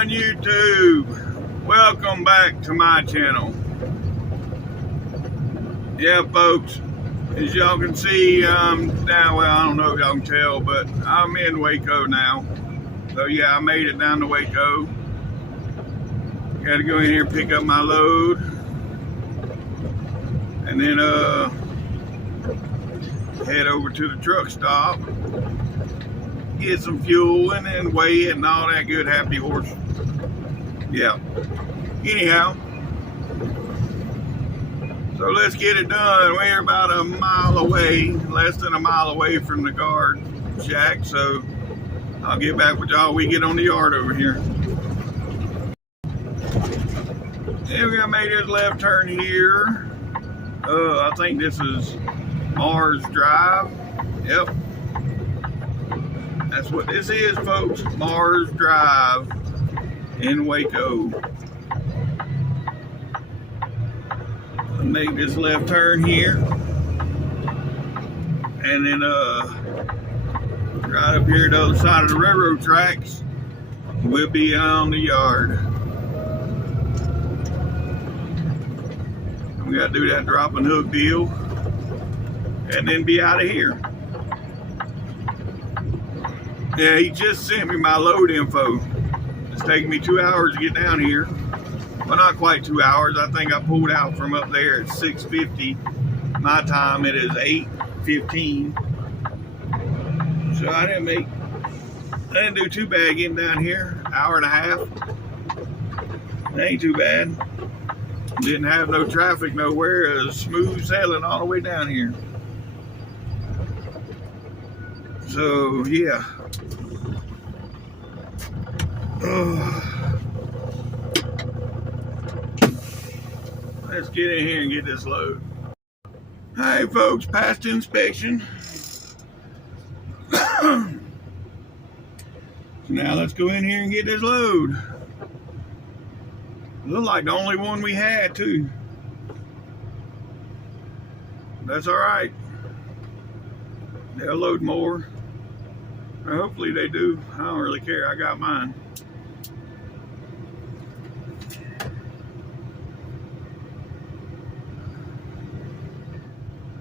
on YouTube. Welcome back to my channel. Yeah, folks, as y'all can see, down, well, I don't know if y'all can tell, but I'm in Waco now. So yeah, I made it down to Waco. Got to go in here and pick up my load, and then head over to the truck stop, get some fuel, and then weigh it and all that good happy horse. Yeah. Anyhow, so let's get it done. We're about a mile away, less than a mile away from the guard shack. So I'll get back with y'all. We get on the yard over here. Yeah, we got made this left turn here. I think this is Mars Drive. Yep. That's what this is, folks. Mars Drive in Waco. I'll make this left turn here. And then right up here to the other side of the railroad tracks, we'll be on the yard. We gotta do that drop and hook deal and then be out of here. Yeah, he just sent me my load info. It's taking me 2 hours to get down here. Well, not quite 2 hours. I think I pulled out from up there at 6:50. My time, it is 8:15. So I didn't do too bad getting down here. Hour and a half. It ain't too bad. Didn't have no traffic nowhere. It was smooth sailing all the way down here. So yeah. Let's get in here and get this load. Hey folks, past inspection. So now let's go in here and get this load. Look like the only one we had too. That's all right. They'll load more. Or hopefully they do. I don't really care. I got mine.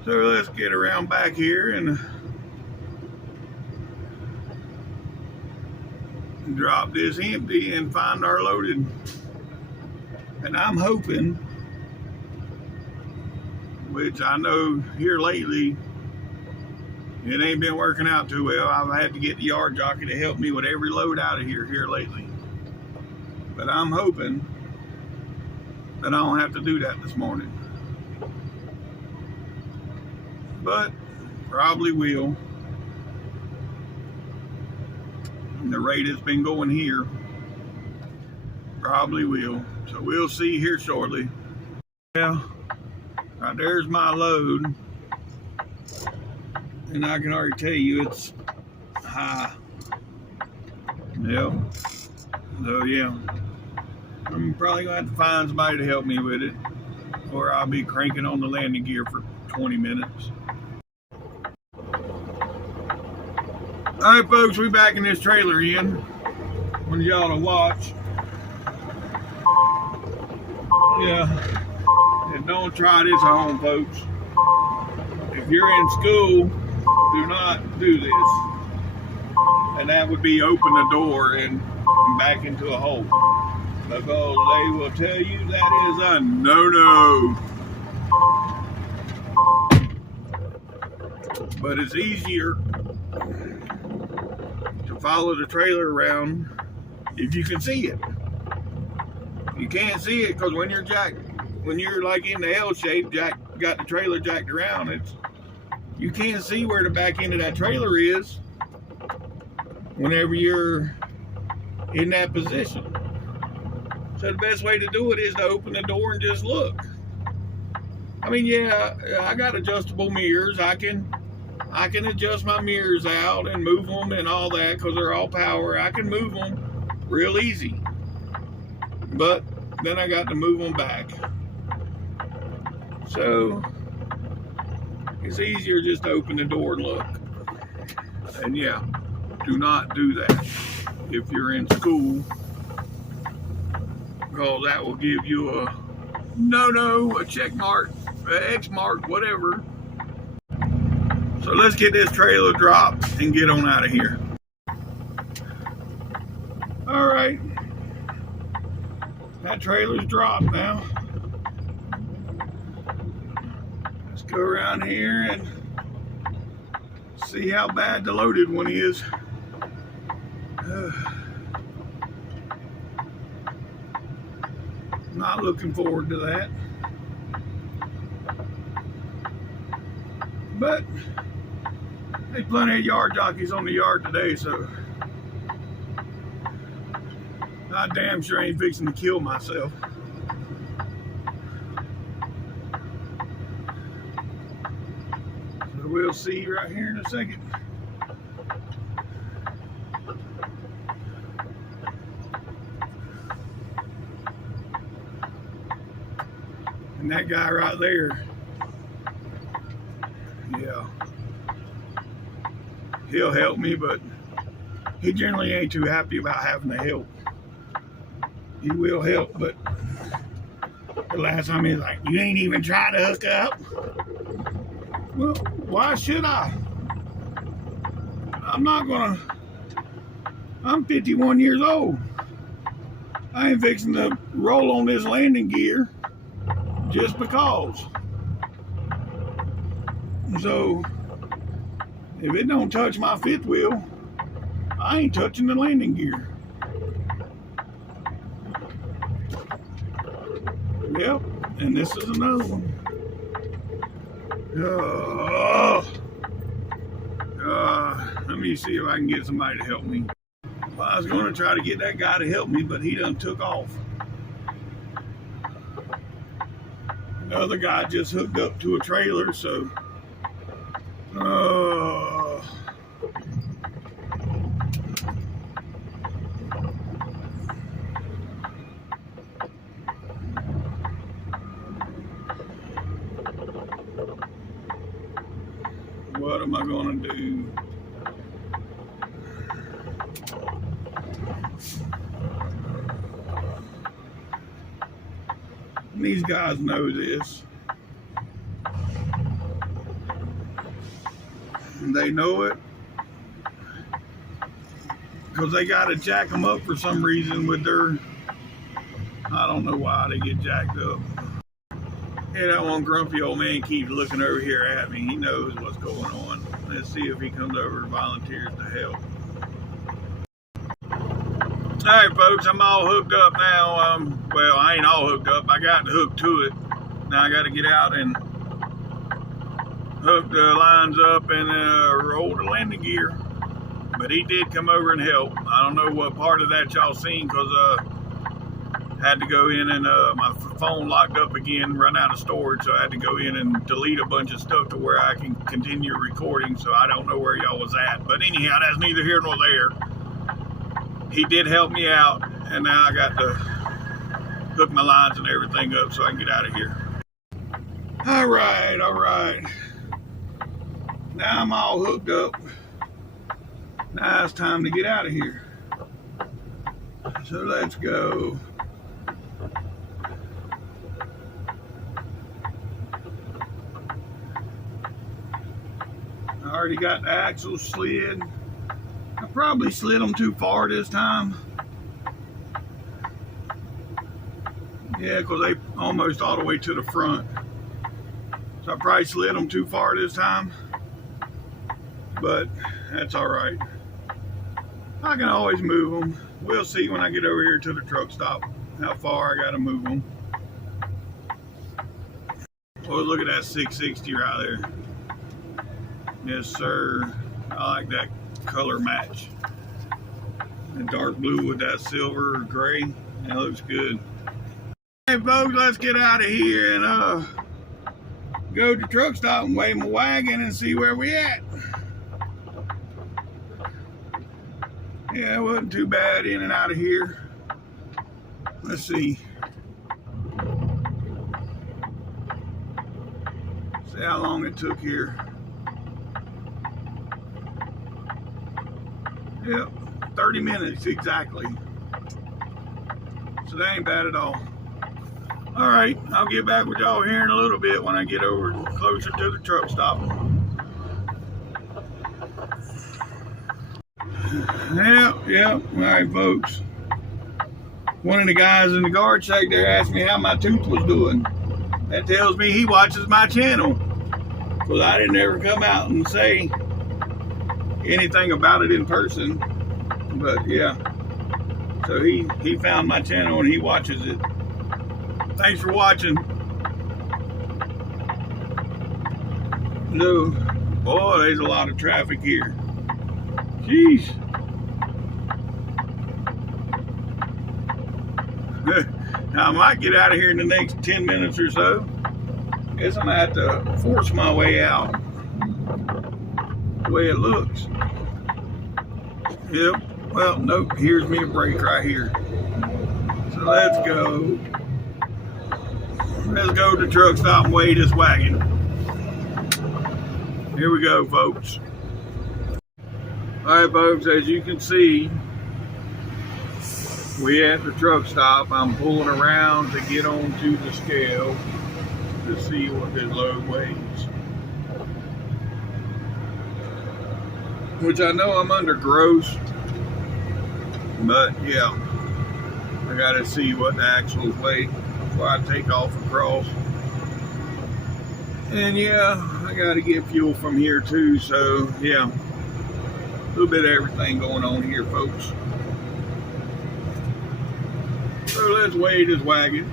So let's get around back here and drop this empty and find our loaded. And I'm hoping, which I know here lately, it ain't been working out too well. I've had to get the yard jockey to help me with every load out of here lately. But I'm hoping that I don't have to do that this morning. But probably will. And the rate has been going here. Probably will. So we'll see here shortly. Yeah, right there's my load. And I can already tell you it's high. Yep. So yeah, I'm probably gonna have to find somebody to help me with it, or I'll be cranking on the landing gear for 20 minutes. All right, folks, we back in this trailer in. Want y'all to watch. Yeah, and don't try this at home, folks. If you're in school, do not do this. And that would be open the door and back into a hole. Because they will tell you that is a no-no. But it's easier to follow the trailer around if you can see it. You can't see it because when you're like in the L shape, got the trailer jacked around, you can't see where the back end of that trailer is whenever you're in that position. So the best way to do it is to open the door and just look. I mean, yeah, I got adjustable mirrors. I can adjust my mirrors out and move them and all that because they're all power. I can move them real easy. But then I got to move them back. So it's easier just to open the door and look. And yeah, do not do that if you're in school because that will give you a no, a check mark, a X mark, whatever. So let's get this trailer dropped and get on out of here. All right, that trailer's dropped now. Let's go around here and see how bad the loaded one is. Not looking forward to that. But there's plenty of yard jockeys on the yard today, so I damn sure ain't fixing to kill myself. So we'll see right here in a second. And that guy right there, yeah, he'll help me, but he generally ain't too happy about having to help. He will help, but the last time he's like, you ain't even trying to hook up? Well, why should I? I'm 51 years old. I ain't fixing to roll on this landing gear just because. So, if it don't touch my fifth wheel, I ain't touching the landing gear. Yep, and this is another one. Let me see if I can get somebody to help me. Well, I was going to try to get that guy to help me, but he done took off. The other guy just hooked up to a trailer, so what am I going to do? These guys know this. They know it because they got to jack them up for some reason with their, I don't know why they get jacked up. Yeah, that one grumpy old man keeps looking over here at me. He knows what's going on. Let's see if he comes over and volunteers to help. Alright folks, I'm all hooked up now. Well, I ain't all hooked up. I got the hook to it. Now I got to get out and hook the lines up and roll the landing gear. But he did come over and help. I don't know what part of that y'all seen because had to go in and my phone locked up again, run out of storage, so I had to go in and delete a bunch of stuff to where I can continue recording. So I don't know where y'all was at. But anyhow, that's neither here nor there. He did help me out, and now I got to hook my lines and everything up so I can get out of here. All right. Now I'm all hooked up. Now it's time to get out of here. So let's go. I already got the axles slid. I probably slid them too far this time. Yeah, because they almost all the way to the front. So I probably slid them too far this time. But that's all right. I can always move them. We'll see when I get over here to the truck stop how far I got to move them. Oh, look at that 660 right there. Yes, sir. I like that color match. The dark blue with that silver or gray. That looks good. Hey folks, let's get out of here and go to the truck stop and weigh my wagon and see where we at. Yeah, it wasn't too bad in and out of here. Let's see. See how long it took here. Yep, 30 minutes exactly. So that ain't bad at all. All right, I'll get back with y'all here in a little bit when I get over closer to the truck stop. Yeah. All right, folks. One of the guys in the guard shack there asked me how my tooth was doing. That tells me he watches my channel. Because I didn't ever come out and say anything about it in person. But yeah. So he found my channel and he watches it. Thanks for watching. No, boy, there's a lot of traffic here. Jeez. Now I might get out of here in the next 10 minutes or so. Guess I'm gonna have to force my way out. The way it looks. Yep. Well, nope. Here's me a break right here. So let's go. Let's go to the truck stop and weigh this wagon. Here we go, folks. All right, folks, as you can see, we at the truck stop. I'm pulling around to get onto the scale to see what this load weighs. Which I know I'm under gross, but yeah, I gotta see what the actual weight before I take off across. And yeah, I gotta get fuel from here too, so yeah, a little bit of everything going on here, folks. So let's weigh this wagon.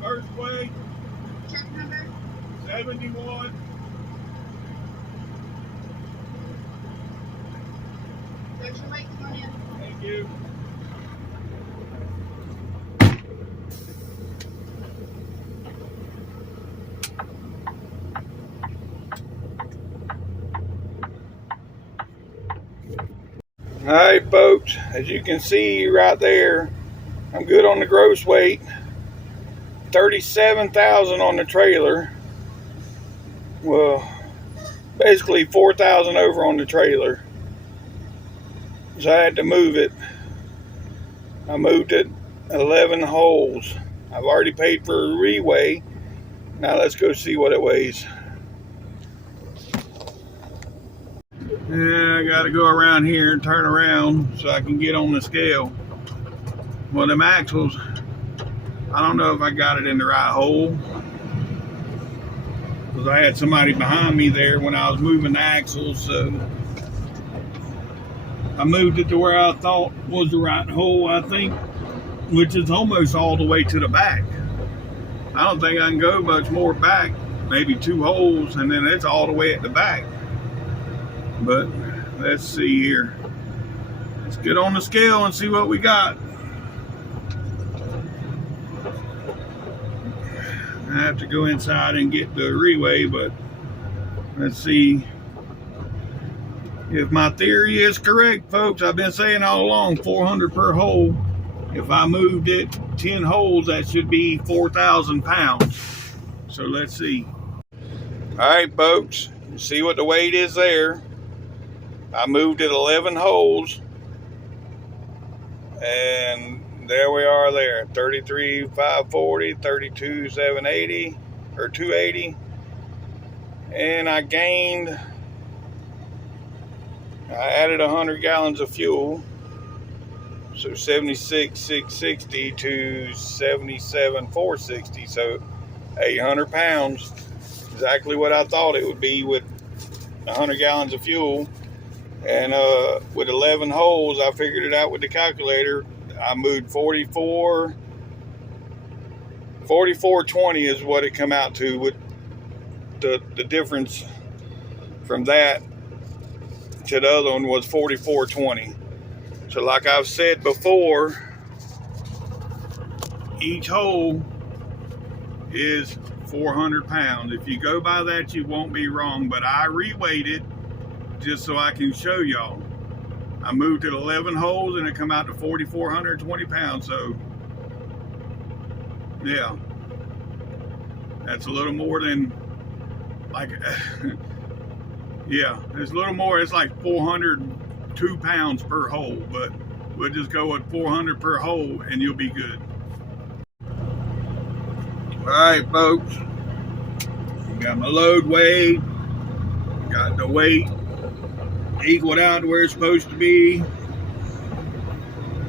First weigh. Check number 71. There's your weight, come on in. Thank you. All right, folks, as you can see right there, I'm good on the gross weight. 37,000 on the trailer. Well, basically 4,000 over on the trailer. So I had to move it. I moved it 11 holes. I've already paid for a reweigh. Now let's go see what it weighs. Yeah, I gotta go around here and turn around so I can get on the scale. Well, them axles, I don't know if I got it in the right hole, because I had somebody behind me there when I was moving the axles, so I moved it to where I thought was the right hole, I think, which is almost all the way to the back. I don't think I can go much more back, maybe 2 holes, and then it's all the way at the back. But let's see here. Let's get on the scale and see what we got. I have to go inside and get the reweigh, but let's see if my theory is correct, folks. I've been saying all along 400 per hole. If I moved it 10 holes, that should be 4,000 pounds. So let's see. All right, folks, see what the weight is there. I moved it 11 holes, and there we are there, 33,540, 32,780, or 280. And I added 100 gallons of fuel. So 76,660 to 77,460. So 800 pounds, exactly what I thought it would be with 100 gallons of fuel. And with 11 holes, I figured it out with the calculator. I moved 4420 is what it come out to, with the difference from that to the other one was 44.20. So like I've said before, each hole is 400 pounds. If you go by that, you won't be wrong, but I reweighed it just so I can show y'all. I moved it 11 holes and it come out to 4,420 pounds. So yeah, that's a little more than like, yeah, it's a little more. It's like 402 pounds per hole, but we'll just go with 400 per hole and you'll be good. All right, folks, got my load weighed, got the weight equaled out to where it's supposed to be,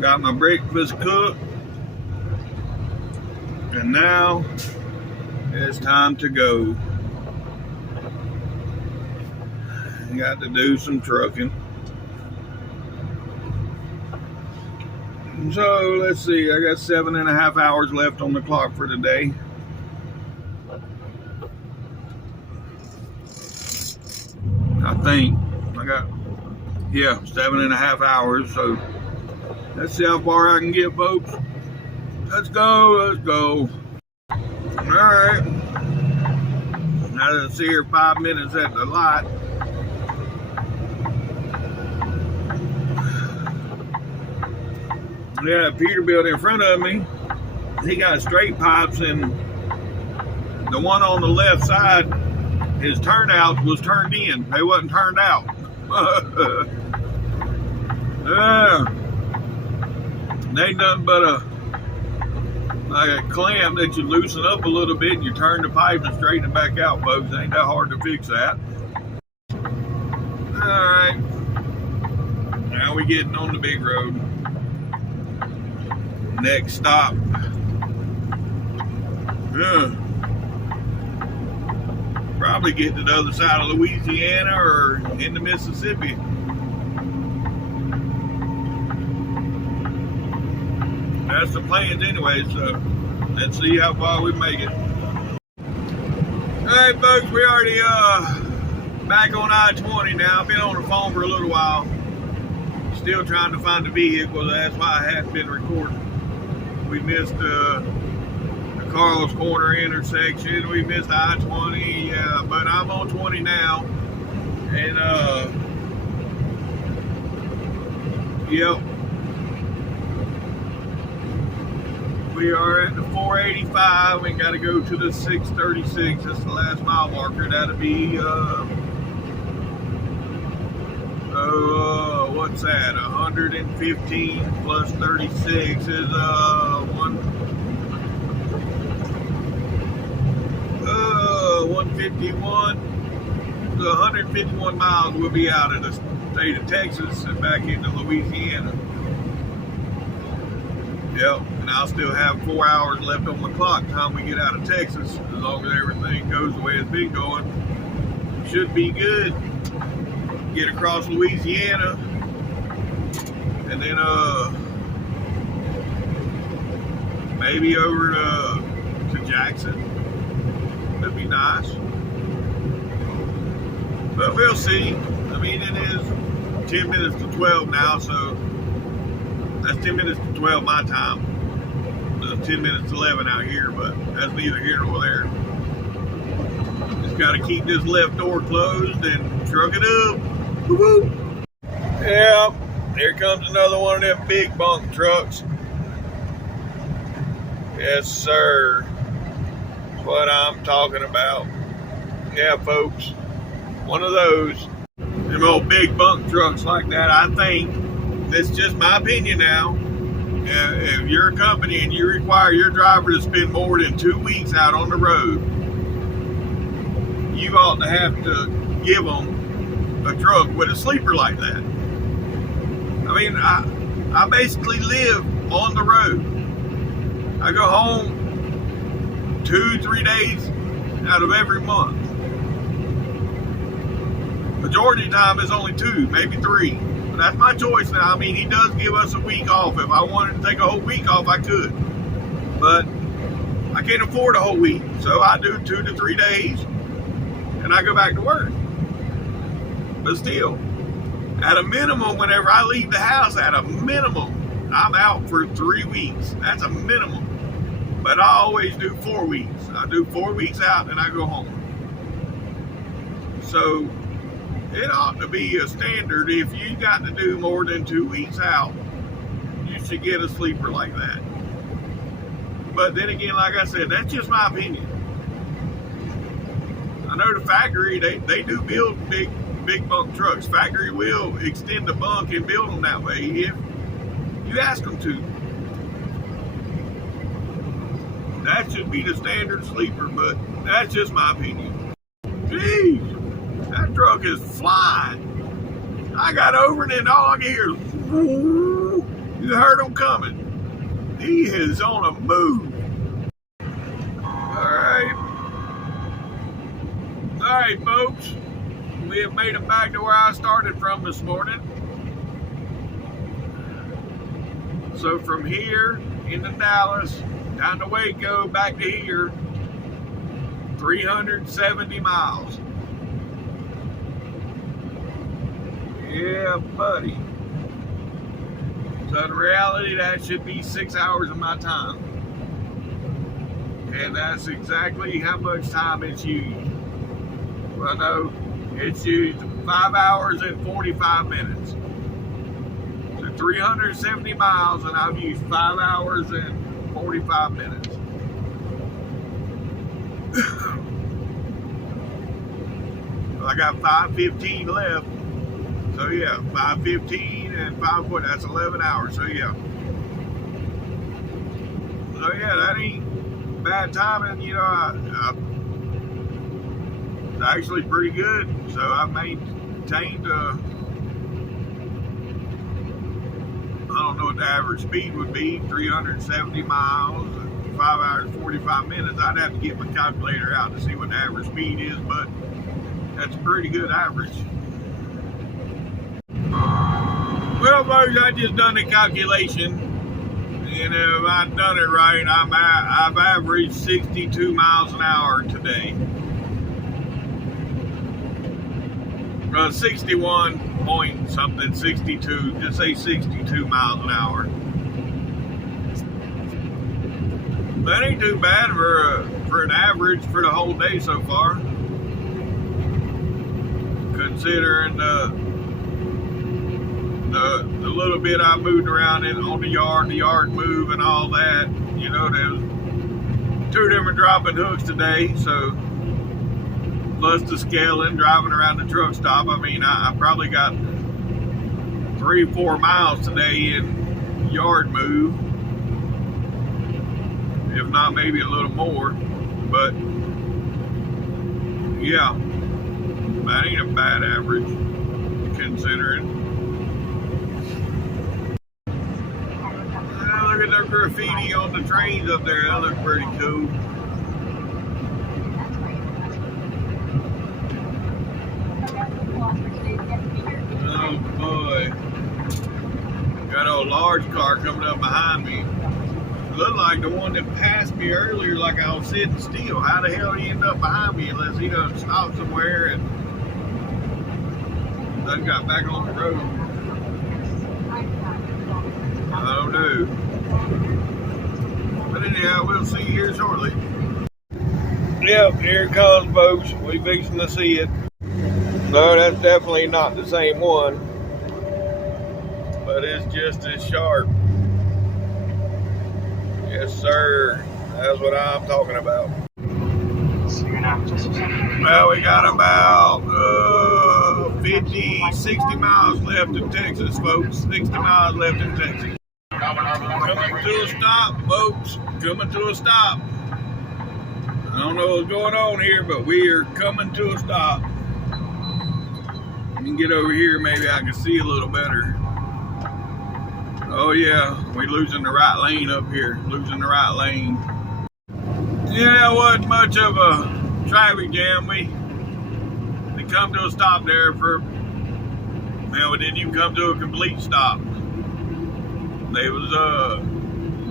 got my breakfast cooked, and now it's time to go. Got to do some trucking. So let's see, I got 7.5 hours left on the clock for today. I think I got, yeah, 7.5 hours. So let's see how far I can get, folks. Let's go, let's go. All right. Now that I see her 5 minutes at the lot. Yeah, Peterbilt in front of me, he got straight pipes, and the one on the left side, his turnout was turned in. They wasn't turned out. They ain't nothing but like a clamp that you loosen up a little bit and you turn the pipe and straighten it back out, folks. It ain't that hard to fix that. Alright. Now we getting on the big road. Next stop. Probably get to the other side of Louisiana or into Mississippi. That's the plans anyway, so let's see how far we make it. Alright, folks, we already back on I-20 now. I've been on the phone for a little while. Still trying to find the vehicle. That's why I hadn't been recording. We missed the Carl's Corner intersection. We missed I-20, yeah, but I'm on 20 now. And, yep. We are at the 485. We got to go to the 636. That's the last mile marker. That'll be, what's that? 115 plus 36 is 151. So 151 miles we'll be out of the state of Texas and back into Louisiana. Yep, and I'll still have 4 hours left on the clock time we get out of Texas. As long as everything goes the way it's been going, should be good. Get across Louisiana, and then maybe over to Jackson. That'd be nice, but we'll see. I mean, it is 10 minutes to 12 now, so that's 10 minutes to 12 my time. It's 10 minutes to 11 out here, but that's neither here nor there. Just got to keep this left door closed and truck it up. Woo-woo. Yeah, here comes another one of them big bunk trucks. Yes, sir. That's what I'm talking about. Yeah, folks. One of those. Them old big bunk trucks like that, I think, that's just my opinion now. If you're a company and you require your driver to spend more than 2 weeks out on the road, you ought to have to give them a truck with a sleeper like that. I mean, I basically live on the road. I go home 2-3 days out of every month. Majority of the time is only 2, maybe 3. But that's my choice now. I mean, he does give us a week off. If I wanted to take a whole week off, I could. But I can't afford a whole week. So I do 2 to 3 days and I go back to work. But still, At a minimum, whenever I leave the house, at a minimum, I'm out for 3 weeks. That's a minimum. But I always do 4 weeks. I do 4 weeks out and I go home. So it ought to be a standard. If you got to do more than 2 weeks out, you should get a sleeper like that. But then again, like I said, that's just my opinion. I know the factory, they do build big bunk trucks. Factory will extend the bunk and build them that way if you ask them to. That should be the standard sleeper, but that's just my opinion. Jeez, that truck is flying. I got over and then all I can hear is, whoo. You heard him coming. He is on a move. All right, folks. We have made it back to where I started from this morning. So from here into Dallas, down to Waco, back to here, 370 miles. Yeah, buddy. So in reality, that should be 6 hours of my time. And that's exactly how much time it's used. Well, no, it's used 5 hours and 45 minutes. So 370 miles, and I've used 5 hours and 45 minutes. I got 5:15 left. So yeah, 5:15 and 5:40, that's 11 hours. So yeah. So yeah, that ain't bad timing. You know, it's actually pretty good. So I maintained, I don't know what the average speed would be, 370 miles, 5 hours, 45 minutes. I'd have to get my calculator out to see what the average speed is, but that's a pretty good average. Well, folks, I just done the calculation, and if I've done it right, I've averaged 62 miles an hour today. 61 point something, 62, just say 62 miles an hour. That ain't too bad for an average for the whole day so far, considering the little bit I moved around on the yard move and all that. You know, there's 2 different dropping hooks today, so plus the scaling, driving around the truck stop. I mean, I probably got 3-4 miles today in yard move, if not maybe a little more. But yeah, that ain't a bad average considering. Look at the graffiti on the trains up there. That looks pretty cool. Oh boy. Got a large car coming up behind me. Looked like the one that passed me earlier, like I was sitting still. How the hell did he end up behind me unless he done stopped somewhere and then got back on the road? I don't know. But anyhow, we'll see you here shortly. Yep, here it comes, folks. We fixing to see it. No, that's definitely not the same one, but it's just as sharp. Yes, sir. That's what I'm talking about. Well, we got about 50, 60 miles left in Texas, folks. 60 miles left in Texas. Coming to a stop, folks. Coming to a stop. I don't know what's going on here, but we are coming to a stop. You can get over here, maybe I can see a little better. Oh yeah, we losing the right lane up here. Losing the right lane. Yeah, it wasn't much of a traffic jam. We come to a stop there for, well, we didn't even come to a complete stop. They was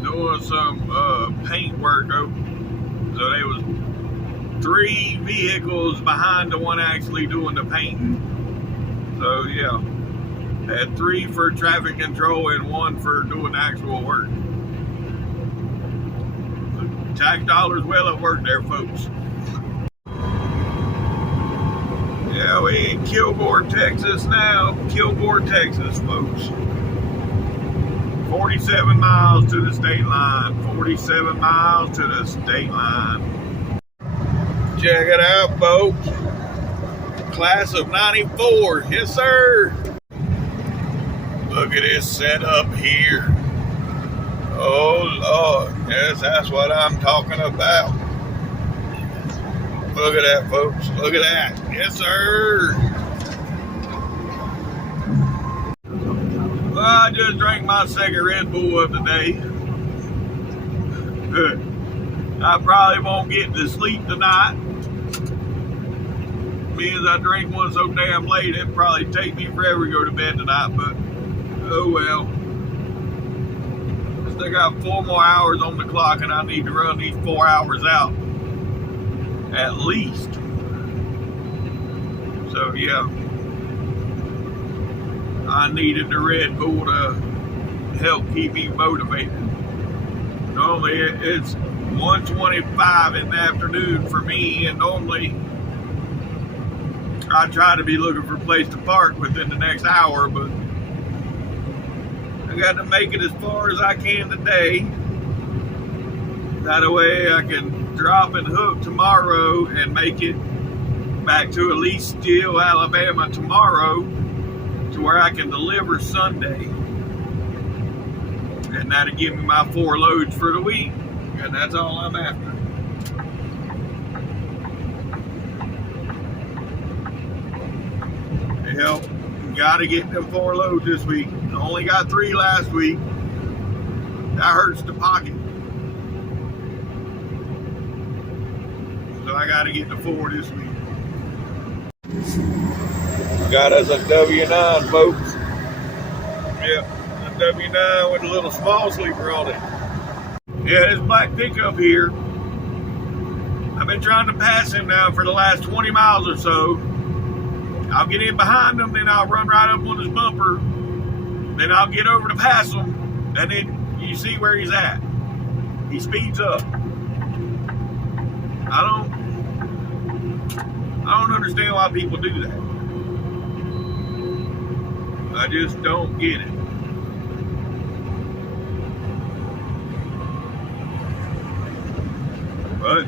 doing some paint work. So there was 3 vehicles behind the one actually doing the painting. So yeah, Had 3 for traffic control and 1 for doing actual work. Tax dollars well at work there, folks. Yeah, we in Kilgore, Texas now. Kilgore, Texas, folks. 47 miles to the state line. 47 miles to the state line. Check it out, folks. Class of 94. Yes, sir. Look at this setup here. Oh, Lord. Yes, that's what I'm talking about. Look at that, folks. Look at that. Yes, sir. Well, I just drank my second Red Bull of the day. I probably won't get to sleep tonight. Because I drink one so damn late, it'd probably take me forever to go to bed tonight, but oh well. Still got 4 more hours on the clock and I need to run these 4 hours out. At least. So yeah. I needed the Red Bull to help keep me motivated. Normally it's 1:25 in the afternoon for me, and normally I try to be looking for a place to park within the next hour, but I got to make it as far as I can today. That way I can drop and hook tomorrow and make it back to at least Steele, Alabama tomorrow, to where I can deliver Sunday. And that'll give me my 4 loads for the week. And that's all I'm after. Hell, gotta get them 4 loads this week. I only got 3 last week. That hurts the pocket. So I gotta get the 4 this week. Got us a W9, folks. Yep, a W9 with a little small sleeper on it. Yeah, this black pickup here, I've been trying to pass him now for the last 20 miles or so. I'll get in behind him, then I'll run right up on his bumper, then I'll get over to pass him, and then you see where he's at. He speeds up. I don't understand why people do that. I just don't get it. But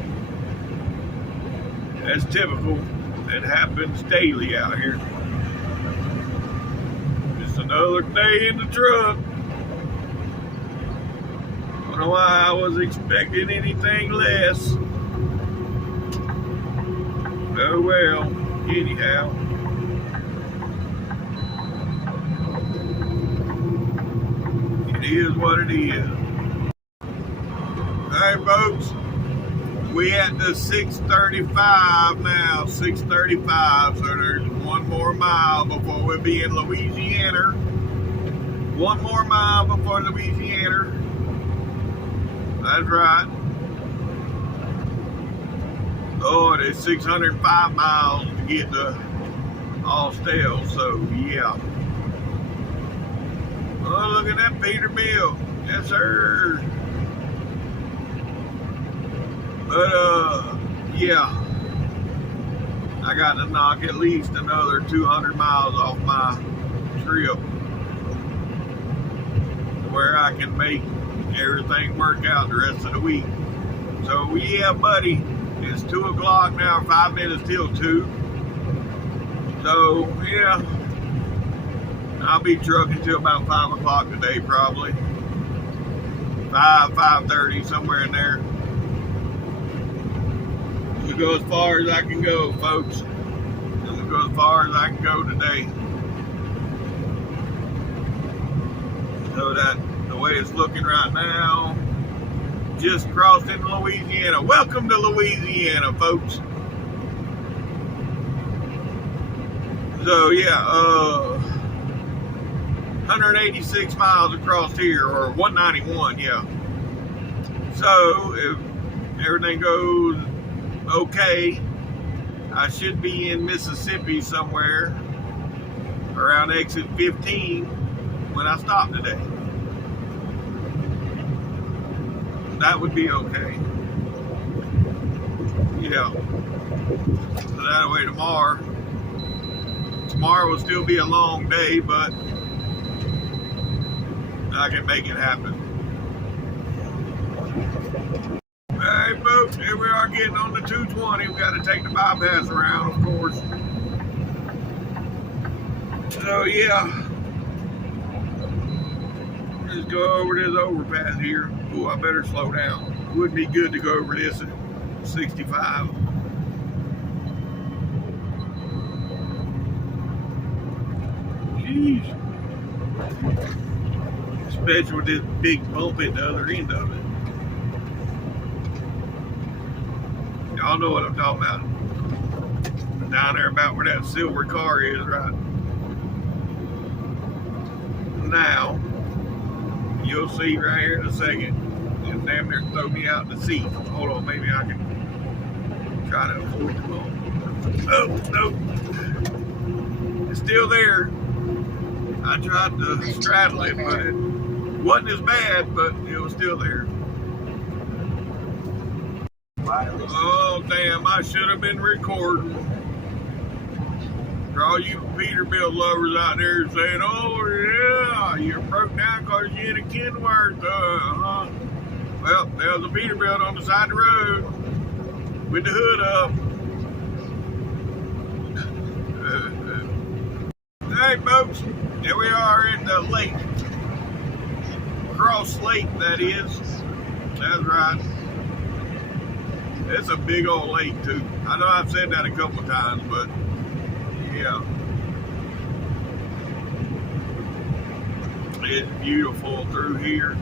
that's typical. It happens daily out here. Just another day in the truck. I don't know why I was expecting anything less. Oh well, anyhow. It is what it is. Alright, folks. We at the 6:35 now, 6:35, so there's 1 more mile before we'll be in Louisiana. 1 more mile before Louisiana. That's right. Oh, there's 605 miles to get to Austell, so yeah. Oh, look at that Peterbilt. Yes, sir. But, yeah. I got to knock at least another 200 miles off my trip where I can make everything work out the rest of the week. So, yeah, buddy. It's 2 o'clock now, 5 minutes till 2. So, yeah. I'll be trucking till about 5 o'clock today, probably. 5:30, somewhere in there. We'll go as far as I can go, folks. We'll go as far as I can go today. So that the way it's looking right now, just crossed into Louisiana. Welcome to Louisiana, folks. So yeah, 186 miles across here, or 191, yeah. So if everything goes okay, I should be in Mississippi somewhere around exit 15 when I stop today. That would be okay. Yeah. So that way tomorrow will still be a long day, but I can make it happen. Alright folks, here we are getting on the 220. We got to take the bypass around, of course. So yeah, just go over this overpass here. Oh, I better slow down. Wouldn't be good to go over this at 65. Jeez. Especially with this big bump at the other end of it. Y'all know what I'm talking about. Down there about where that silver car is, right? Now, you'll see right here in a second. It's damn near throw me out the seat. Hold on, maybe I can try to afford it. Oh, no. It's still there. I tried to straddle it, but it wasn't as bad, but it was still there. Oh, damn, I should have been recording. For all you Peterbilt lovers out there saying, oh, yeah, you're broke down because you hit a Kenworth. Well, there was a Peterbilt on the side of the road with the hood up. Hey, folks, here we are in the lake. Cross Lake, that is. That's right. It's a big old lake, too. I know I've said that a couple times, but yeah. It's beautiful through here.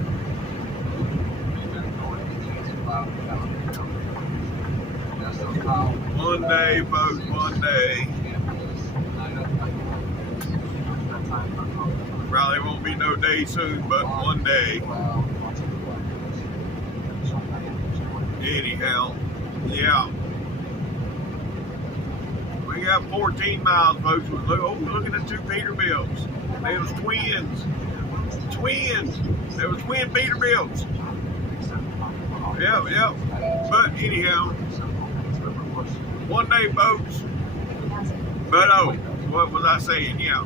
One day, folks, one day. Probably won't be no day soon, but one day. Anyhow, yeah. We got 14 miles, folks. Look at the two Peterbilts. They was twins. Twins. They was twin Peterbilts. Yep. But anyhow, one day, folks. But oh, what was I saying? Yeah.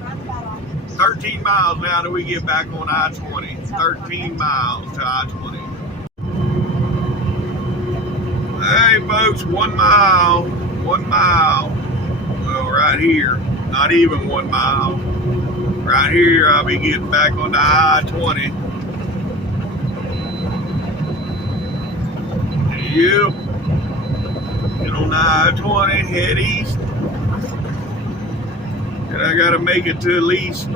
13 miles now till we get back on I-20. 13 miles to I-20. Hey, folks, 1 mile. 1 mile. Well, right here. Not even 1 mile. Right here, I'll be getting back on the I-20. Yep. Get on the I-20, head east. And I gotta make it to at least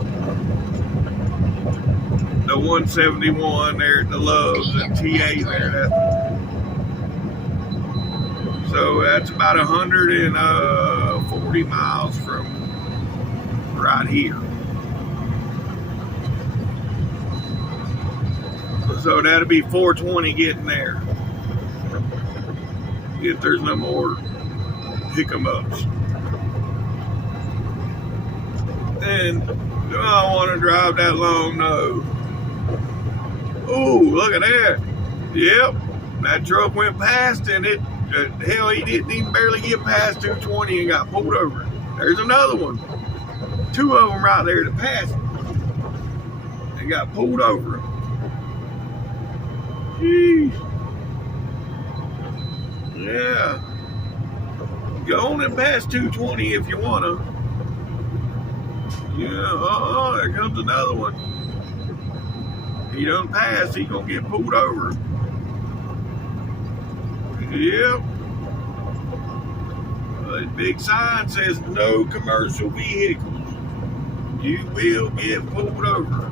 the 171 there at the Loves and TA there. So that's about 140 miles from right here. So that'll be 420 getting there. If there's no more hiccups. And do I want to drive that long? No. Ooh, look at that. Yep, that truck went past and it, hell, he didn't even barely get past 220 and got pulled over. There's another one. Two of them right there that passed and got pulled over. Jeez. Yeah. Go on and pass 220 if you want to. Yeah, there comes another one. He don't pass, he gonna get pulled over. Yep. The big sign says no commercial vehicles. You will get pulled over.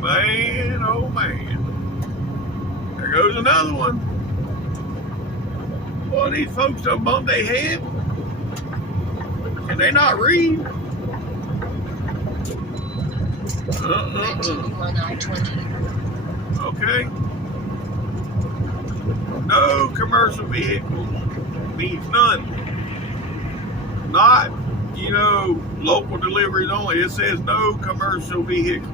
Man, oh man. There goes another one. Boy, these folks done bumped their head. Can they not read? Okay. No commercial vehicles means none. Not, you know, local deliveries only. It says no commercial vehicle.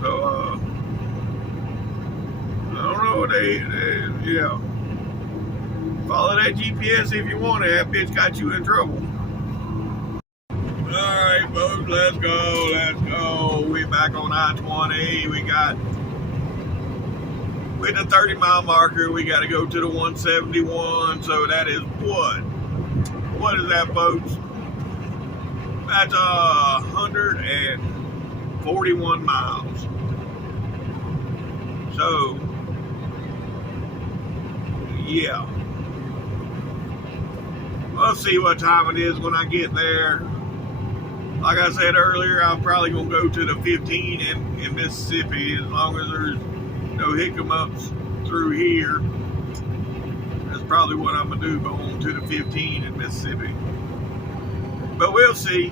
So, I don't know. Yeah. Follow that GPS if you want it. That bitch got you in trouble. Alright, folks, let's go. We're back on I-20. With the 30-mile marker, we got to go to the 171. So that is what? What is that, folks? That's 141 miles. So, yeah. We'll see what time it is when I get there. Like I said earlier, I'm probably going to go to the 15 in Mississippi as long as there's no hiccups through here. That's probably what I'm going to do, going to the 15 in Mississippi. But we'll see.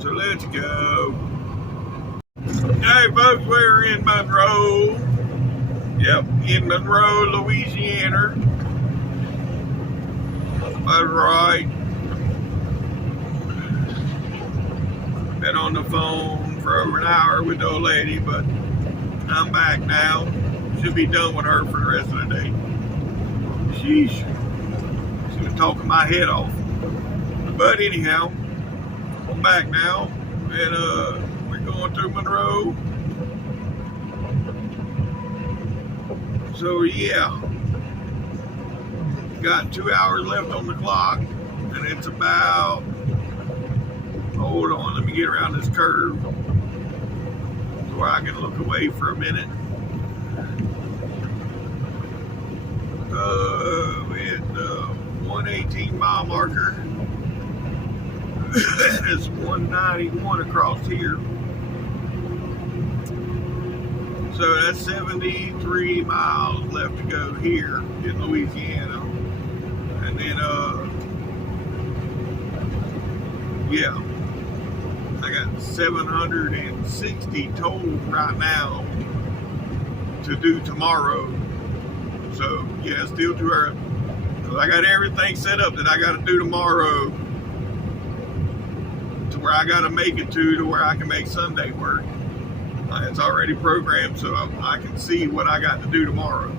So let's go. Hey folks, we're in Monroe. Yep, in Monroe, Louisiana. That's right. Been on the phone for over an hour with the old lady, but I'm back now. Should be done with her for the rest of the day. Sheesh. She was talking my head off. But anyhow, I'm back now, and we're going through Monroe. So yeah, got 2 hours left on the clock, and it's about, hold on, let me get around this curve so where I can look away for a minute. With the 118 mile marker, it's 191 across here. So that's 73 miles left to go here in Louisiana. And then, yeah, I got 760 total right now to do tomorrow. So, yeah, still too early. Because I got everything set up that I got to do tomorrow to where I got to make it to where I can make Sunday work. It's already programmed, so I can see what I got to do tomorrow.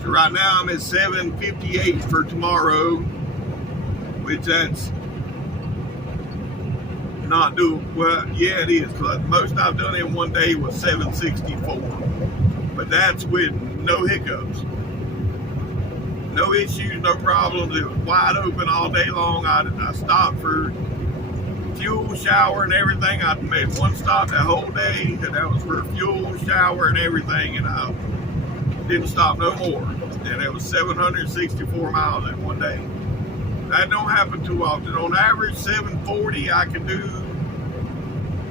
So right now I'm at 758 for tomorrow, which that's not doing well. Yeah, it is, because most I've done in one day was 764, but that's with no hiccups, no issues, no problems. It was wide open all day long. I stopped for fuel, shower, and everything. I made one stop that whole day, and that was for fuel, shower, and everything, and I didn't stop no more. And it was 764 miles in one day. That don't happen too often. On average, 740 I can do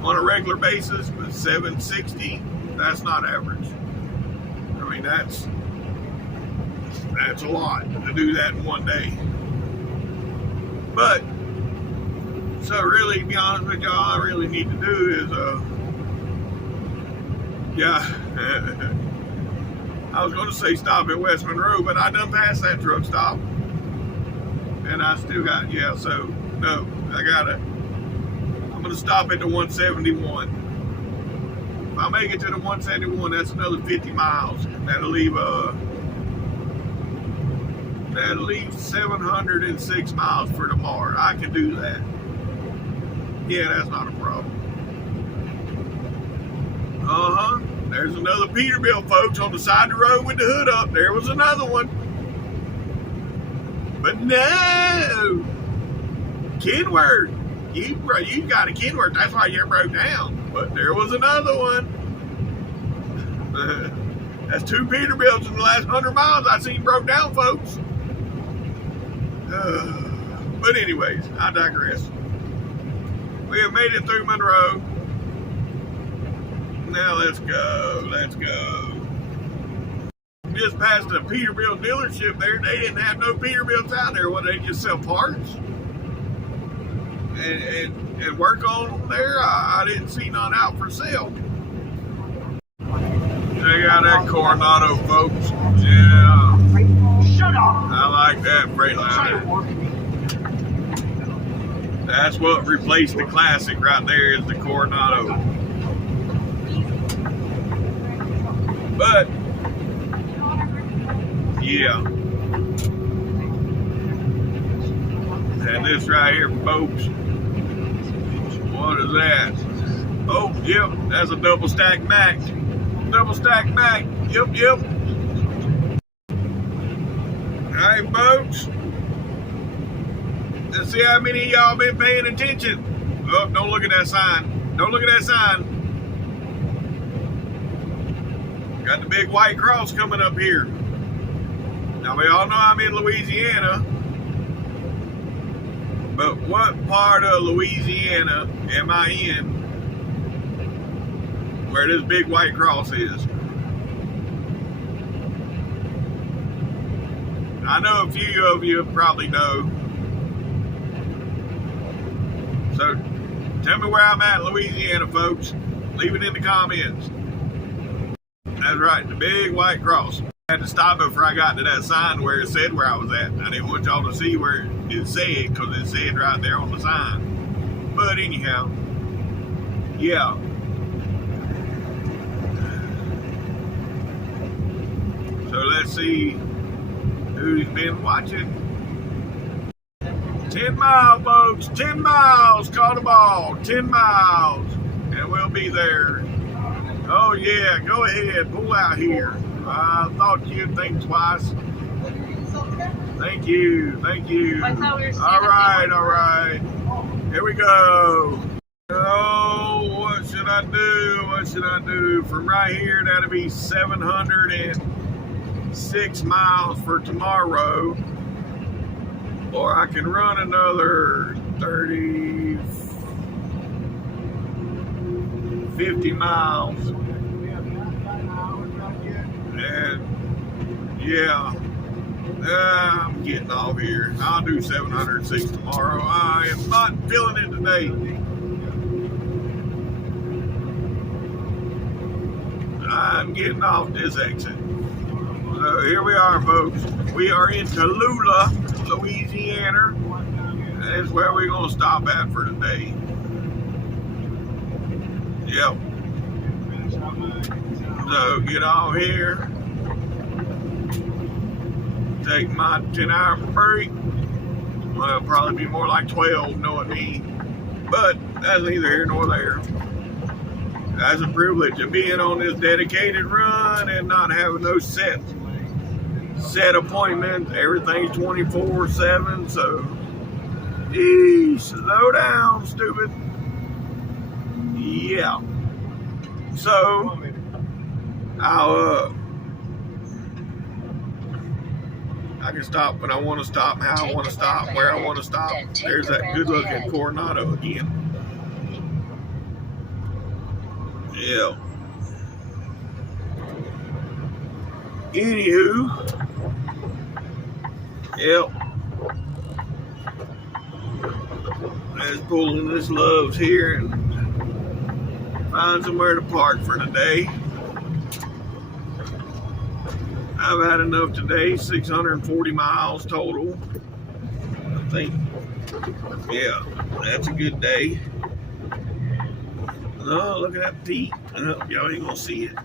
on a regular basis, but 760, that's not average. I mean, that's a lot to do that in one day. But so really, to be honest with y'all, all I really need to do is, yeah, I was going to say stop at West Monroe, but I done passed that truck stop. And I still got, yeah, so, no, I'm going to stop at the 171. If I make it to the 171, that's another 50 miles. That'll leave 706 miles for tomorrow. I can do that. Yeah, that's not a problem. There's another Peterbilt, folks, on the side of the road with the hood up. There was another one. But no! Kenworth. You got a Kenworth. That's why you broke down. But there was another one. That's two Peterbilts in the last 100 miles I seen broke down, folks. But anyways, I digress. We have made it through Monroe. Now let's go. Just past the Peterbilt dealership there. They didn't have no Peterbilts out there. They just sell parts and work on them there. I didn't see none out for sale. Check out that Coronado, folks. Yeah. Shut up. like that Freightliner. That's what replaced the Classic right there, is the Coronado. But yeah, and this right here, folks. What is that? Oh, yep, that's a double stack Mac. Double stack Mac. Yep, yep. Alright, folks. Let's see how many of y'all been paying attention. Oh, don't look at that sign. Don't look at that sign. Got the big white cross coming up here. Now, we all know I'm in Louisiana. But what part of Louisiana am I in where this big white cross is? I know a few of you probably know. So tell me where I'm at in Louisiana, folks. Leave it in the comments. That's right, the big white cross. I had to stop it before I got to that sign where it said where I was at. I didn't want y'all to see where it said, because it said right there on the sign. But anyhow, yeah. So let's see who's been watching. 10 miles, folks. 10 miles. Caught a ball. 10 miles. And we'll be there. Oh, yeah. Go ahead. Pull out here. I thought you'd think twice. Thank you. Thank you. All right. All right. Here we go. Oh, what should I do? What should I do? From right here, that'll be 706 miles for tomorrow. Or I can run another 30, 50 miles. And yeah, I'm getting off here. I'll do 706 tomorrow. I am not feeling it today. I'm getting off this exit. So here we are, folks. We are in Tallulah, Louisiana. That's where we're going to stop at for today. Yep. So get off here. Take my 10-hour break. Well, it'll probably be more like 12, knowing me. But that's neither here nor there. That's a privilege of being on this dedicated run and not having no set appointments. Everything's 24/7. So, slow down, stupid. Yeah. So, I can stop when I want to stop, how I want to stop, where I want to stop. There's that good-looking Coronado again. Yeah. Anywho. Yep. Let's pull in this Love's here and find somewhere to park for today. I've had enough today, 640 miles total. I think, yeah, that's a good day. Oh, look at that peak. Oh, y'all ain't gonna see it.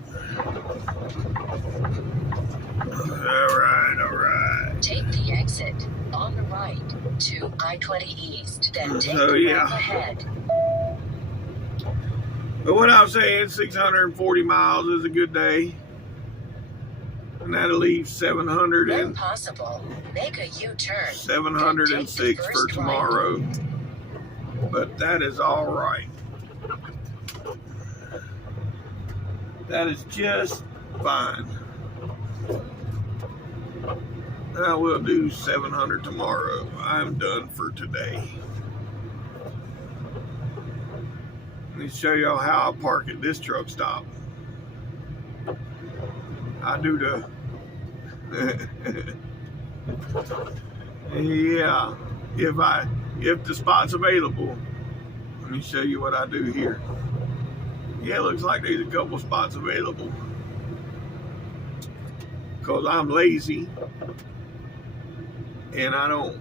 All right. Take the exit on the right to I-20 East, then take the path ahead. But what I'm saying, 640 miles is a good day. And that'll leave 700 when and possible, make a U-turn. 706 for tomorrow. Right. But that is all right. That is just fine. I will do 700 tomorrow. I'm done for today. Let me show y'all how I park at this truck stop. I do the yeah, if the spot's available. Let me show you what I do here. Yeah, it looks like there's a couple spots available. Because I'm lazy. and I don't,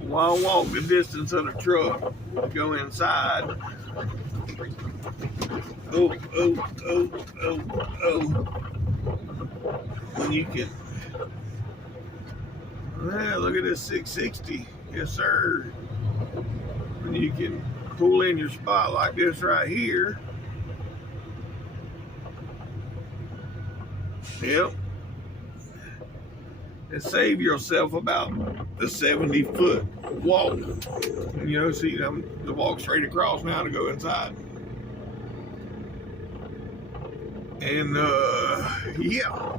while I walk the distance of the truck, go inside. Oh, oh, oh, oh, oh. When you can, well, look at this 660. Yes, sir. When you can pull in your spot like this right here. Yep. And save yourself about the 70-foot walk. See, I'm to walk straight across now to go inside. And, yeah.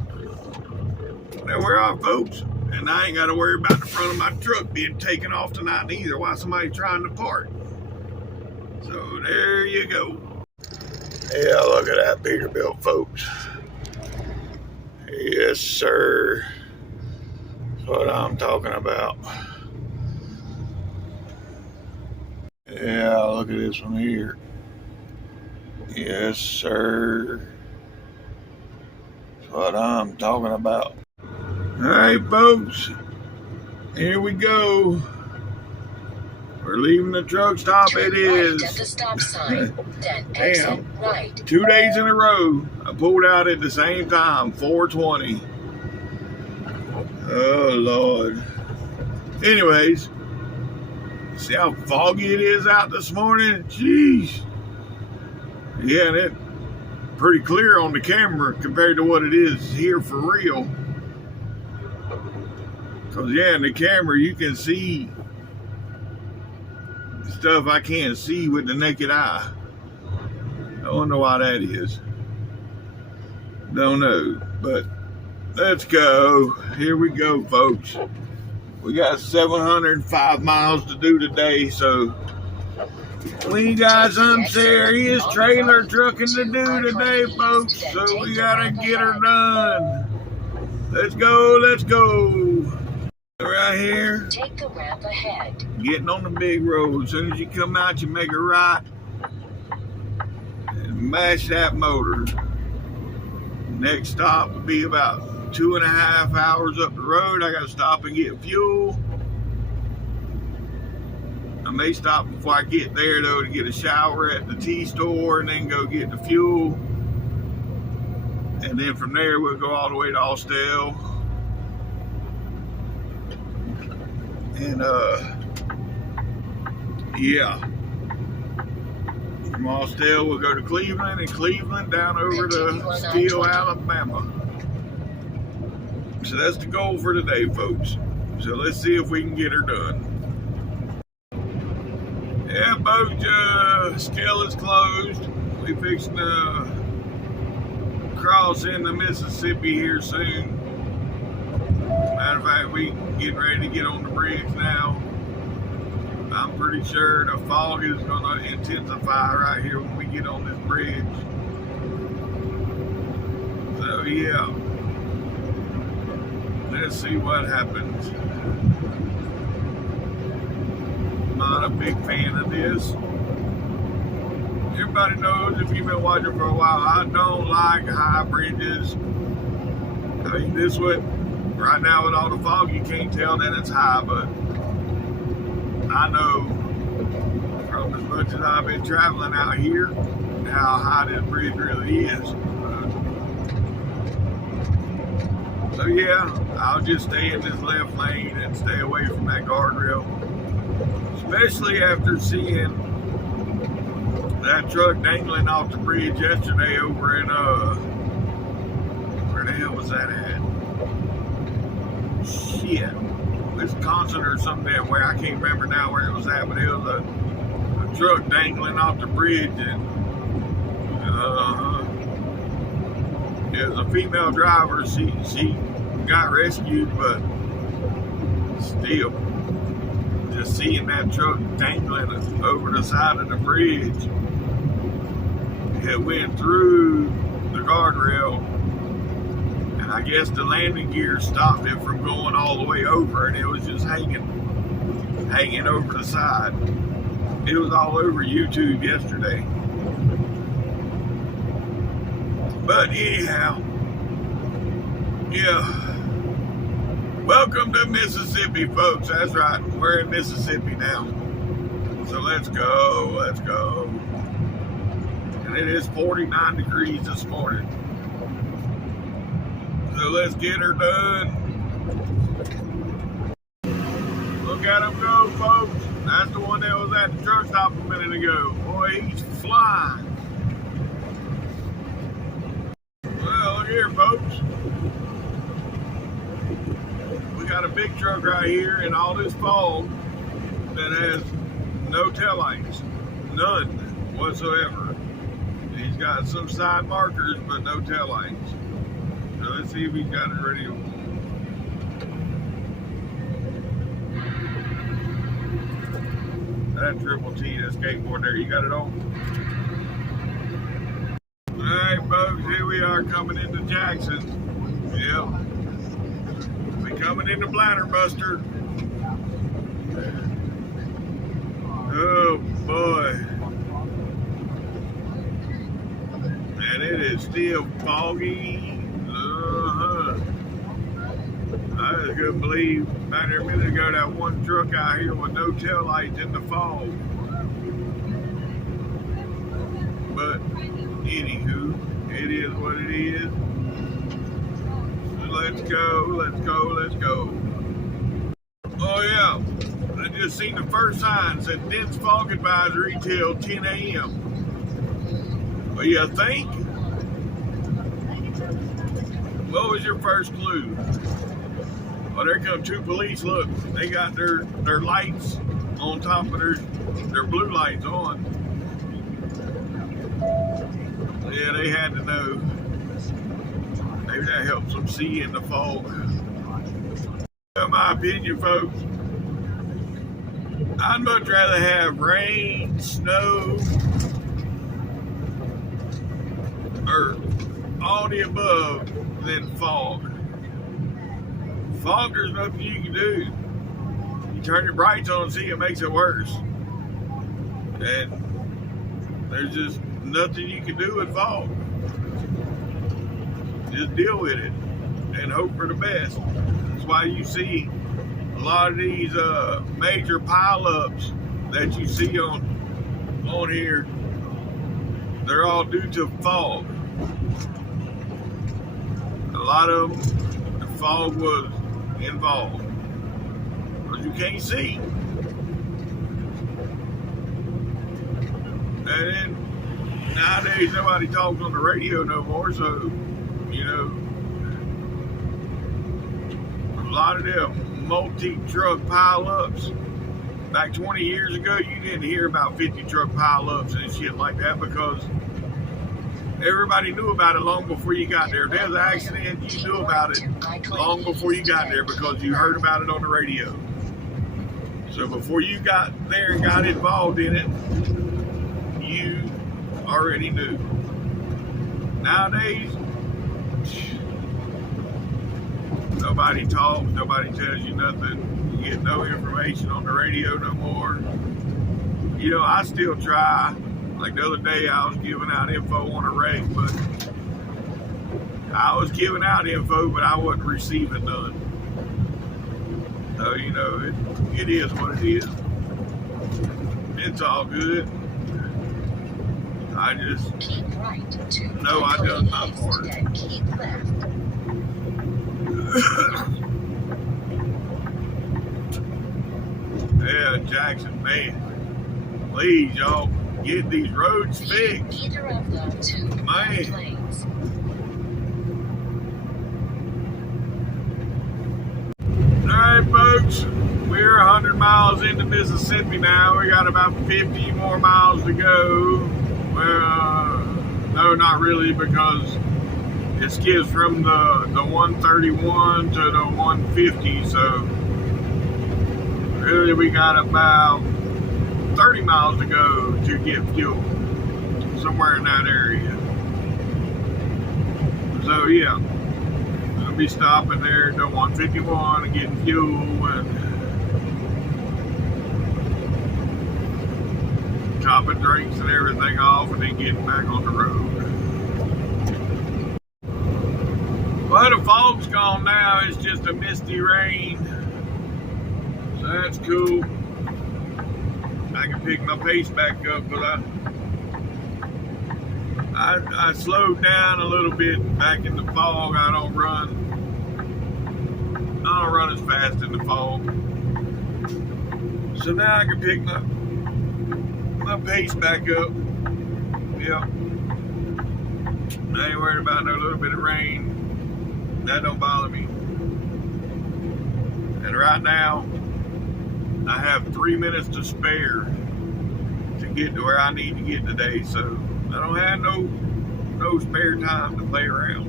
There we are, folks. And I ain't got to worry about the front of my truck being taken off tonight either while somebody's trying to park. So there you go. Yeah, look at that Peterbilt, folks. Yes, sir. That's what I'm talking about. Yeah, look at this one here. Yes, sir. That's what I'm talking about. All right, folks. Here we go. We're leaving the truck stop. Turn it is. Right at the stop sign. Then exit right. 2 days in a row, I pulled out at the same time, 4:20. Oh, Lord. Anyways, see how foggy it is out this morning? Jeez. Yeah, and it's pretty clear on the camera compared to what it is here for real. Because, yeah, in the camera, you can see stuff I can't see with the naked eye. I wonder why that is. Don't know, but let's go. Here we go, folks. We got 705 miles to do today, so we got some serious trailer trucking to do today, folks. So we gotta get her done. Let's go, let's go. Right here. Take the ramp ahead. Getting on the big road. As soon as you come out, you make a right and mash that motor. Next stop will be about 2.5 hours up the road. I got to stop and get fuel. I may stop before I get there, though, to get a shower at the tea store and then go get the fuel. And then from there, we'll go all the way to Austell. And, yeah. From Austell, we'll go to Cleveland, and Cleveland down over to Steele, Alabama. So that's the goal for today, folks. So let's see if we can get her done. Yeah, folks, Steele is closed. We fixing to cross into Mississippi here soon. Matter of fact, we getting ready to get on the bridge now. I'm pretty sure the fog is going to intensify right here when we get on this bridge. So yeah, let's see what happens. Not a big fan of this. Everybody knows, if you've been watching for a while, I don't like high bridges. I mean, this one, right now with all the fog, you can't tell that it's high, but I know from as much as I've been traveling out here, how high this bridge really is. So yeah, I'll just stay in this left lane and stay away from that guardrail. Especially after seeing that truck dangling off the bridge yesterday over in, where the hell was that at? Shit. Wisconsin or some damn way. I can't remember now where it was at, but it was a truck dangling off the bridge, and it was a female driver. She got rescued, but still, just seeing that truck dangling over the side of the bridge, it went through the guardrail. I guess the landing gear stopped it from going all the way over, and it was just hanging over the side. It was all over YouTube yesterday. But anyhow, Yeah. Welcome to Mississippi, folks. That's right. We're in Mississippi now. So let's go. Let's go. And it is 49 degrees this morning. So let's get her done. Look at him go, folks. That's the one that was at the truck stop a minute ago. Boy, he's flying. Well, look here, folks. We got a big truck right here in all this fog that has no taillights. None whatsoever. He's got some side markers, but no taillights. So let's see if he's got it ready. That triple T, that skateboard there, you got it on? Alright, folks, here we are coming into Jackson. Yep. We coming into Bladderbuster. Oh boy. And it is still foggy. I just couldn't believe back there a minute ago that one truck out here with no taillights in the fog. But anywho, it is what it is. Let's go, let's go, let's go. Oh yeah, I just seen the first sign said dense fog advisory till 10 a.m. What do you think? What was your first clue? Oh, there come two police. Look, they got their lights on top of their blue lights on. Yeah, they had to know. Maybe that helps them see in the fog. In my opinion, folks, I'd much rather have rain, snow, or all the above than fog. Fog, there's nothing you can do. You turn your brights on and see it makes it worse. And there's just nothing you can do with fog. Just deal with it and hope for the best. That's why you see a lot of these major pileups that you see on here. They're all due to fog. A lot of them, the fog was involved because you can't see. And then nowadays nobody talks on the radio no more, so you know, a lot of them multi-truck pileups. Back 20 years ago, you didn't hear about 50 truck pileups and shit like that because everybody knew about it long before you got there. If there was an accident, you knew about it long before you got there because you heard about it on the radio. So before you got there and got involved in it, you already knew. Nowadays, nobody talks, nobody tells you nothing. You get no information on the radio no more. You know, I still try. Like the other day, I was giving out info on a wreck, but I was giving out info, but I wasn't receiving none. So, you know, it is what it is. It's all good. I just know I done my part. Yeah, Jackson, man. Please, y'all, get these roads fixed. Either of the two Man. lanes. Alright, folks, we're 100 miles into Mississippi now. We got about 50 more miles to go. Well, no, not really, because it skips from the 131 to the 150, so really we got about 30 miles to go to get fuel, somewhere in that area. So yeah, we'll be stopping there at the 151 and getting fuel and topping drinks and everything off and then getting back on the road. But the fog's gone now. It's just a misty rain. So that's cool. I can pick my pace back up, but I slowed down a little bit back in the fog. I don't run as fast in the fog. So now I can pick my pace back up. Yep. I ain't worried about no little bit of rain. That don't bother me. And right now, I have 3 minutes to spare to get to where I need to get today, so I don't have no spare time to play around.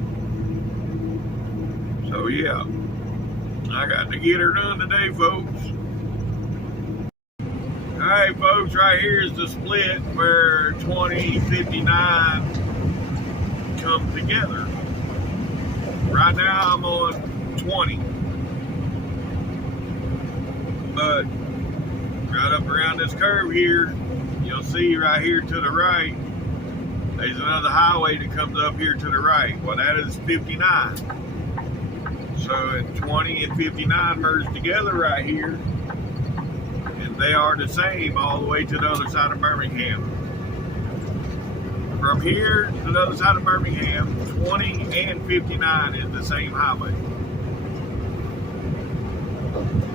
So yeah, I got to get her done today, folks. Alright folks, right here is the split where 2059 come together. Right now I'm on 20. But right up around this curve here, you'll see right here to the right, there's another highway that comes up here to the right. Well, that is 59. So 20 and 59 merge together right here. And they are the same all the way to the other side of Birmingham. From here to the other side of Birmingham, 20 and 59 is the same highway.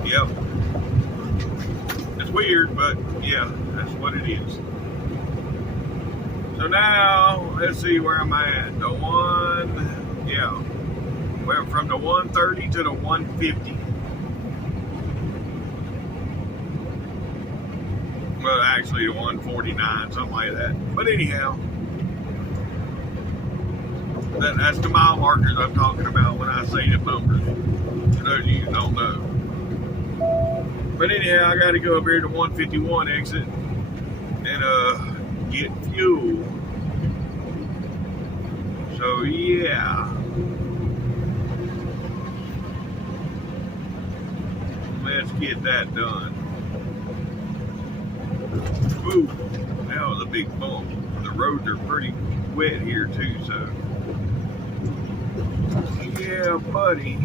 Yep. It's weird, but yeah, that's what it is. So now, let's see where I'm at. Went from the 130 to the 150. Well, actually the 149, something like that. But anyhow, that's the mile markers I'm talking about when I say the numbers. For those of you who don't know. But anyhow, I got to go up here to 151 exit and get fuel. So yeah, let's get that done. Ooh, that was a big bump. The roads are pretty wet here too, so yeah, buddy.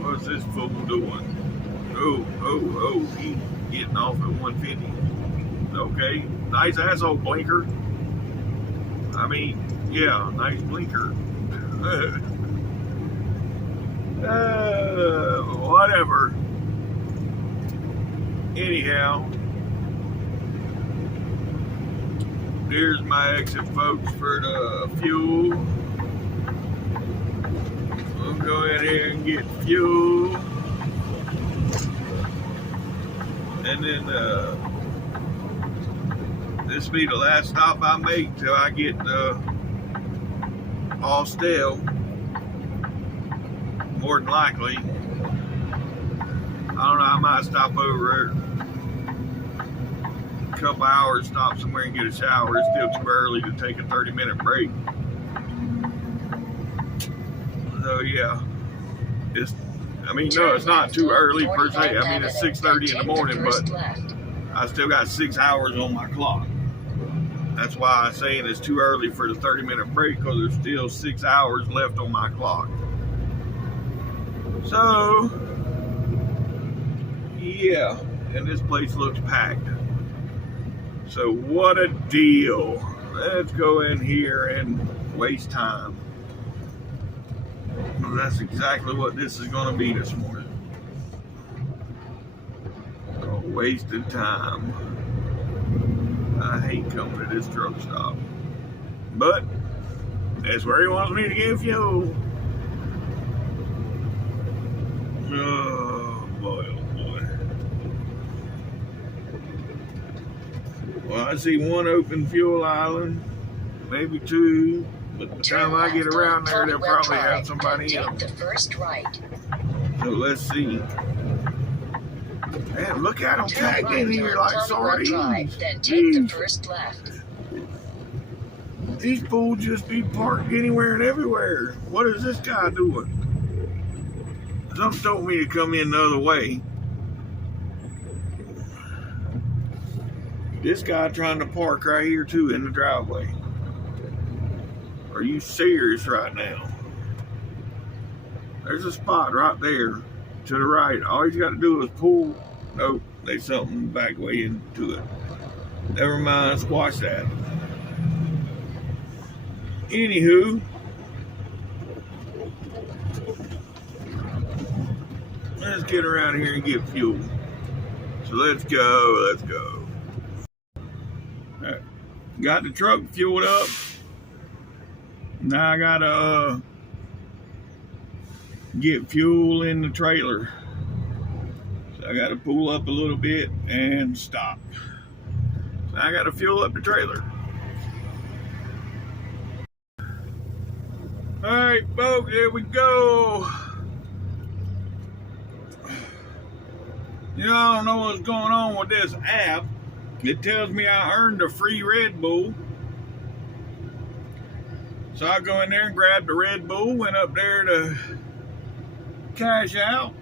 What's this fool doing? Oh, he getting off at 150. Okay, nice asshole blinker. I mean, yeah, nice blinker. Whatever. Anyhow, here's my exit, folks, for the fuel. We'll go in here and get fuel. And then this will be the last stop I make till I get Austell. More than likely. I don't know, I might stop over a couple hours, stop somewhere and get a shower. It's still too early to take a 30-minute break. So yeah, it's not too early per se. I mean, it's 6:30 in the morning, but I still got 6 hours on my clock. That's why I'm saying it's too early for the 30-minute break, because there's still 6 hours left on my clock. So yeah, and this place looks packed. So what a deal. Let's go in here and waste time. Well, that's exactly what this is going to be this morning. A wasted time. I hate coming to this truck stop. But that's where he wants me to get fuel. Oh boy, oh boy. Well, I see one open fuel island, maybe two. But by the time I get around there, they'll probably have somebody else. The first right. So let's see. Man, look at them tagged in here like sardines. Then take the first left. These fools just be parked anywhere and everywhere. What is this guy doing? Something told me to come in the other way. This guy trying to park right here too in the driveway. Are you serious right now? There's a spot right there to the right. All you got to do is pull. Nope, there's something back way into it. Never mind, squash that. Anywho, let's get around here and get fuel. So let's go, let's go. All right. Got the truck fueled up. Now I gotta get fuel in the trailer. So I gotta pull up a little bit and stop. So I gotta fuel up the trailer. All right, folks, here we go. You know, I don't know what's going on with this app. It tells me I earned a free Red Bull. So I go in there and grab the Red Bull, went up there to cash out,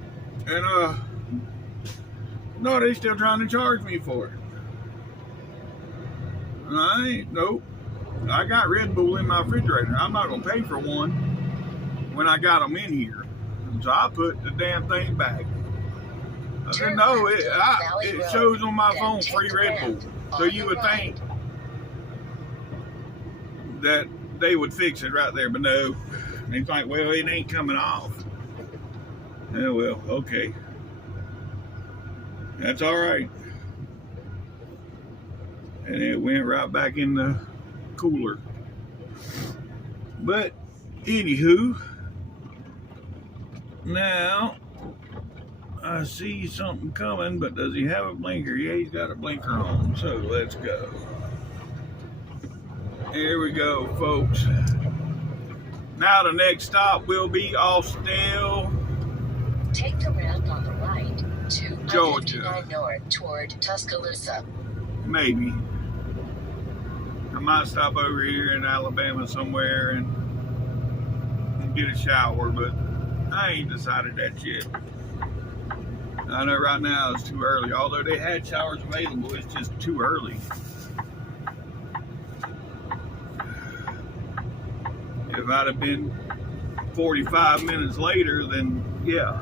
and no, they still trying to charge me for it. Nope. I got Red Bull in my refrigerator. I'm not gonna pay for one when I got them in here. So I put the damn thing back. I said, no, it shows on my phone free Red Bull. So you would think that they would fix it right there, but no. It's like, well, it ain't coming off. Yeah, well, okay. That's all right. And it went right back in the cooler. But, anywho, now, I see something coming, but does he have a blinker? Yeah, he's got a blinker on, so let's go. Here we go, folks. Now the next stop will be Austell, Take the ramp on the right to Georgia. I-59 North toward Tuscaloosa. Maybe. I might stop over here in Alabama somewhere and get a shower, but I ain't decided that yet. I know right now it's too early. Although they had showers available, it's just too early. If I'd have been 45 minutes later, then yeah.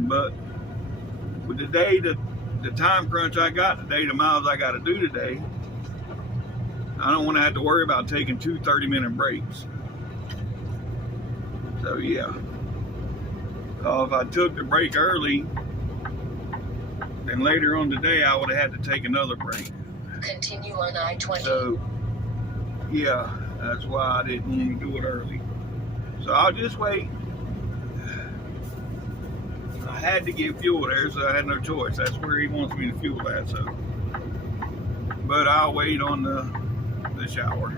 But with the time crunch I got today, the miles I got to do today, I don't want to have to worry about taking 2 30-minute breaks. So yeah. If I took the break early, then later on today I would have had to take another break. Continue on I-20. So yeah, that's why I didn't want to do it early. So I'll just wait. I had to get fuel there, so I had no choice. That's where he wants me to fuel at, so. But I'll wait on the shower.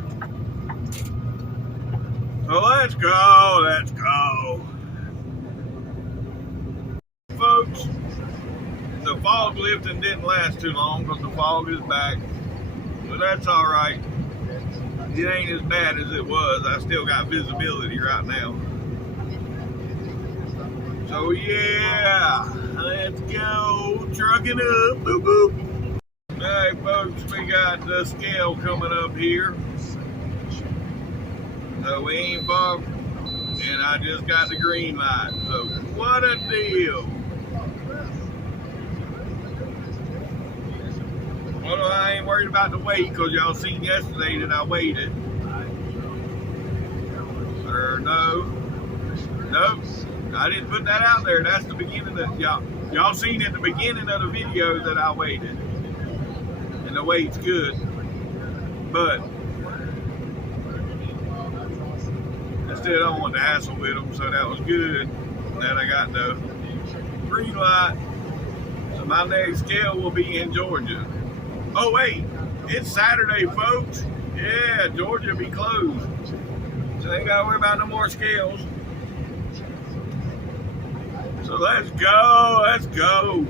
So let's go, let's go. Folks, the fog lifting didn't last too long because the fog is back. But that's all right. It ain't as bad as it was. I still got visibility right now. So yeah, let's go trucking up. Boop, boop. All right, folks, we got the scale coming up here. So we ain't far, and I just got the green light. So what a deal. Well, I ain't worried about the weight because y'all seen yesterday that I waited. Or no. Nope. I didn't put that out there. That's the beginning of y'all seen at the beginning of the video that I waited. And the weight's good. But I still don't want to hassle with them, so that was good. Then I got the green light. So my next scale will be in Georgia. Oh wait, it's Saturday, folks. Yeah, Georgia will be closed. So they ain't gotta worry about no more scales. So let's go, let's go.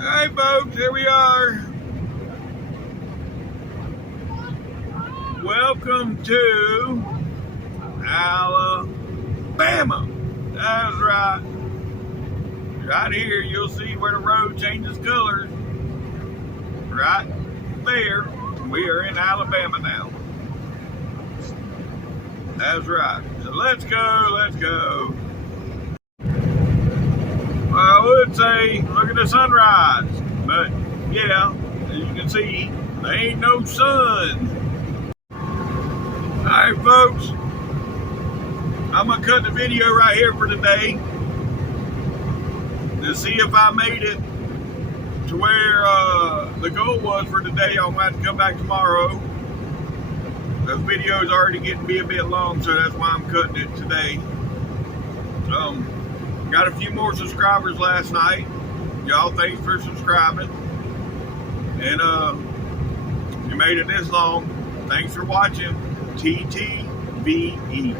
Hey folks, here we are. Welcome to Alabama. That's right. Right here, you'll see where the road changes colors. right there. We are in Alabama now. That's right. So let's go, let's go. I would say, look at the sunrise. But, yeah, as you can see, there ain't no sun. Alright, folks. I'm going to cut the video right here for today to see if I made it to where the goal was for today. I'm going to have to come back tomorrow. The video is already getting to be a bit long, so that's why I'm cutting it today. Got a few more subscribers last night. Y'all, thanks for subscribing. And you made it this long. Thanks for watching. TTVE.